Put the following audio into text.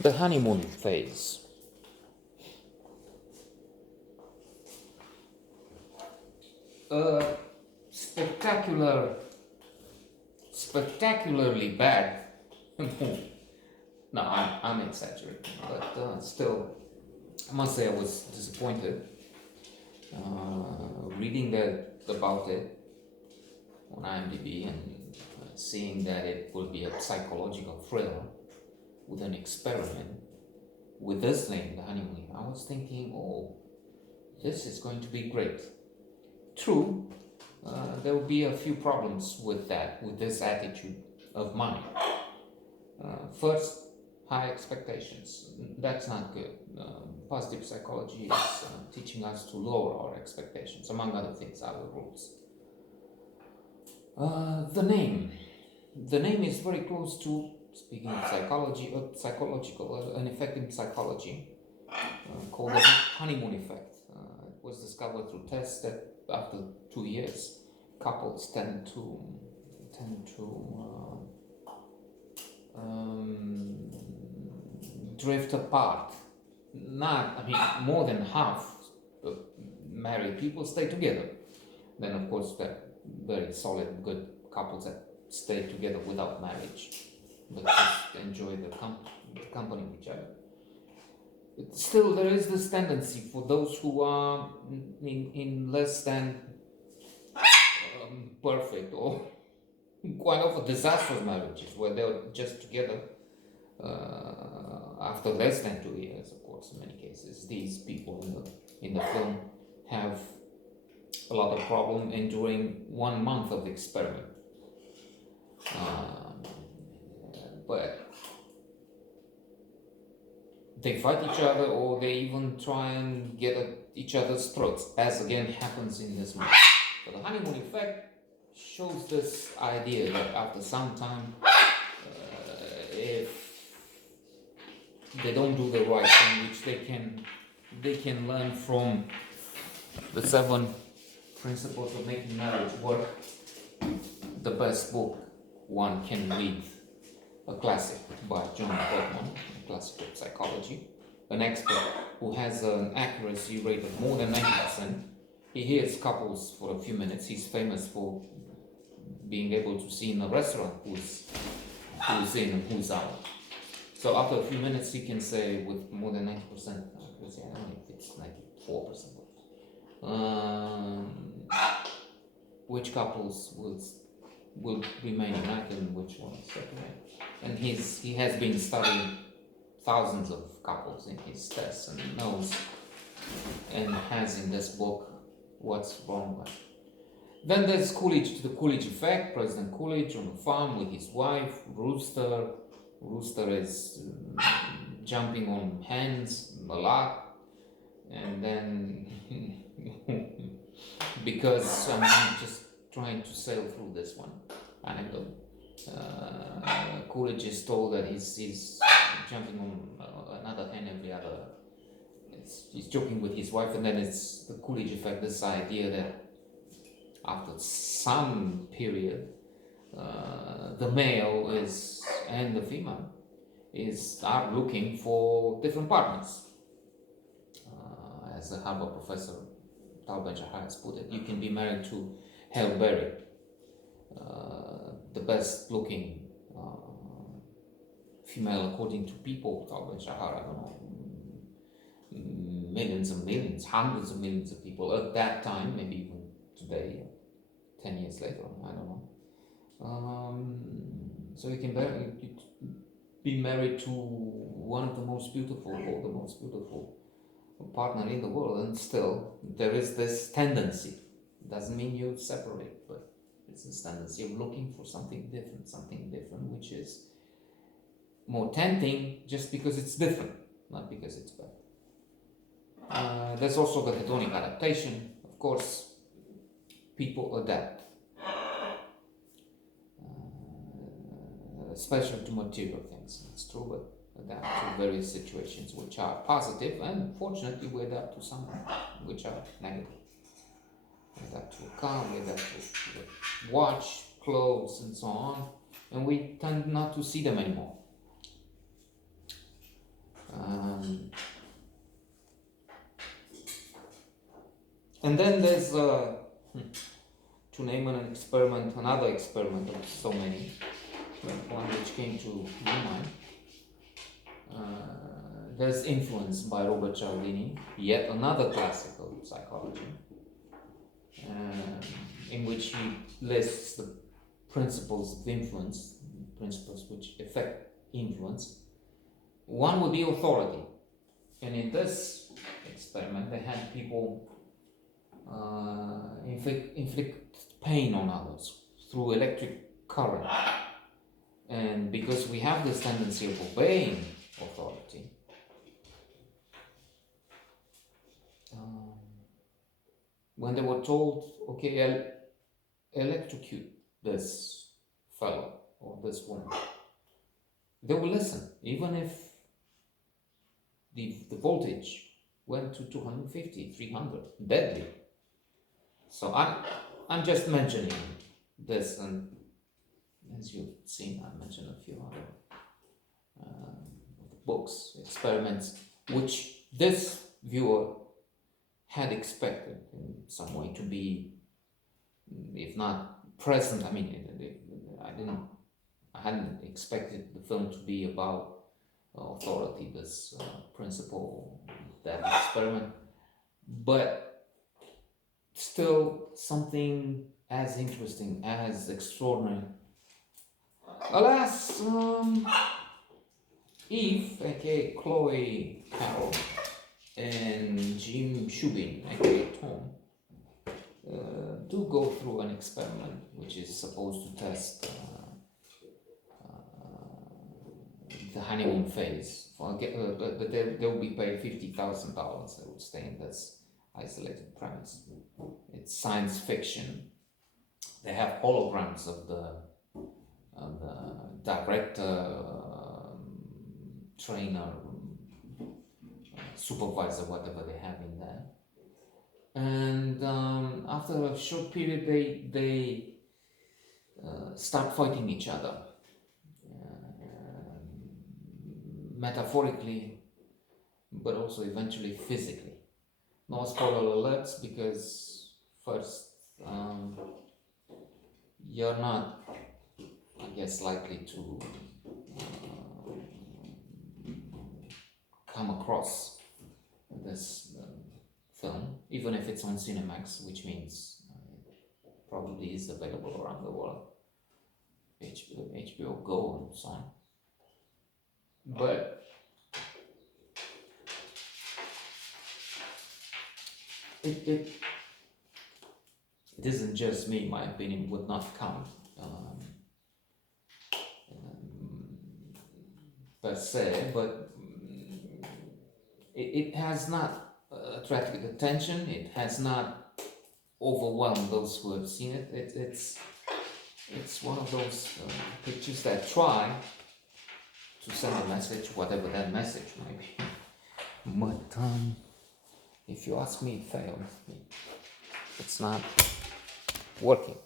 The honeymoon phase. A spectacularly bad move. No, I'm exaggerating, but still, I must say I was disappointed reading about it on IMDb and seeing that it would be a psychological thriller with an experiment with this name, the honeymoon. I was thinking, oh, this is going to be great. True, there will be a few problems with this attitude of mine. First, high expectations. That's not good. Positive psychology is teaching us to lower our expectations, among other things, our rules. The name. The name is very close to, speaking of psychology, an effect in psychology called the honeymoon effect. It was discovered through tests that after 2 years, couples tend to drift apart. More than half of married people stay together. Then, of course, there are very solid, good couples that stay together without marriage, but just enjoy the company of each other. But still, there is this tendency for those who are in less than perfect or quite often disastrous marriages where they're just together after less than 2 years. Of course, in many cases, these people in the film have a lot of problem enduring 1 month of experiment. But they fight each other, or they even try and get at each other's throats, as again happens in this movie. So the honeymoon effect shows this idea that after some time, if they don't do the right thing, which they can learn from the 7 principles of making marriage work, the best book one can read, a classic by John Gottman, a classic of psychology, an expert who has an accuracy rate of more than 90%. He hears couples for a few minutes. He's famous for being able to see in a restaurant who's in and who's out. So after a few minutes, he can say with more than 90% accuracy, I don't know if it's 94%, which couples will remain united and which ones separate. And he has been studying thousands of couples in his tests and knows and has in this book what's wrong with. Then there's Coolidge, the Coolidge effect. President Coolidge on a farm with his wife, Rooster. Rooster is jumping on hens a lot, and then because I'm just trying to sail through this one anecdote. Coolidge is told that he's jumping on another hen every other. He's joking with his wife, and then it's the Coolidge effect. This idea that after some period, the male and the female are looking for different partners. As the Harvard professor Tal Ben-Shahar has put it, you can be married to Halle Berry, the best looking female according to people. Tal Ben-Shahar, I don't know, millions and millions, hundreds of millions of people at that time, maybe even today, 10 years later, I don't know. So you can be married to one of the most beautiful or the most beautiful partner in the world, and still there is this tendency. Doesn't mean you separate, but it's this tendency of looking for something different, which is more tempting just because it's different, not because it's bad. There's also the hedonic adaptation. Of course, people adapt, especially to material things. It's true, but adapt to various situations which are positive, and fortunately we adapt to some which are negative. We adapt to a car, we adapt to a watch, clothes, and so on, and we tend not to see them anymore. And then there's, to name an experiment, another experiment of so many, but one which came to my mind. There's Influence by Robert Cialdini, yet another classical psychology, in which he lists the principles of influence, principles which affect influence. One would be authority, and in this experiment they had people inflict pain on others through electric current, and because we have this tendency of obeying authority, when they were told, okay, electrocute this fellow or this woman, they will listen, even if the voltage went to 250, 300, deadly. So I'm just mentioning this, and as you've seen, I mentioned a few other books, experiments, which this viewer had expected in some way to be, if not present. I mean, I hadn't expected the film to be about authority, this principle, that experiment, but still something as interesting, as extraordinary. Alas, Eve, aka Chloe Carroll, and Jim Shubin, aka Tom, do go through an experiment which is supposed to test the honeymoon phase. But they will be paid $50,000. They would stay in this isolated premise. It's science fiction. They have holograms of the director, trainer, supervisor, whatever they have in there. And after a short period, they start fighting each other, metaphorically, but also eventually physically. No spoiler alerts, because first, you're not, I guess, likely to come across this film, even if it's on Cinemax, which means it probably is available around the world, HBO Go and so on. But it isn't just me. My opinion would not count per se, but it has not attracted attention. It has not overwhelmed those who have seen it. It's one of those pictures that try to send a message, whatever that message might be. But if you ask me, it failed. It's not working.